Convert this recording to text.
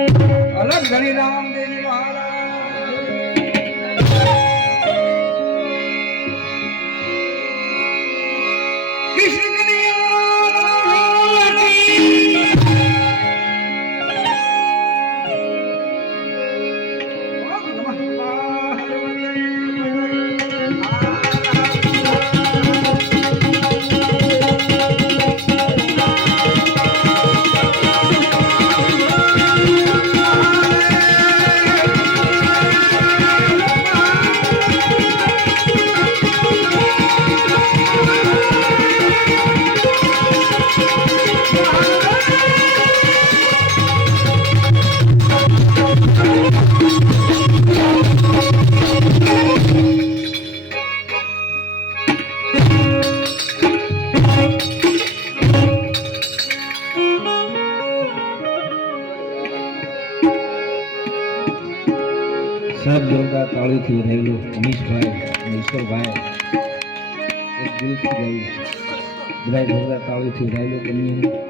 અલગ ધણી રામદેવ મહારાજ. કૃષ્ણ સાત જોરદાર તાળીથી વધેલું અમીશભાઈ ઈશ્વરભાઈ એક દિલથી ગાયું બધા જોરદાર તાળીથી વધાયેલું બન્યું.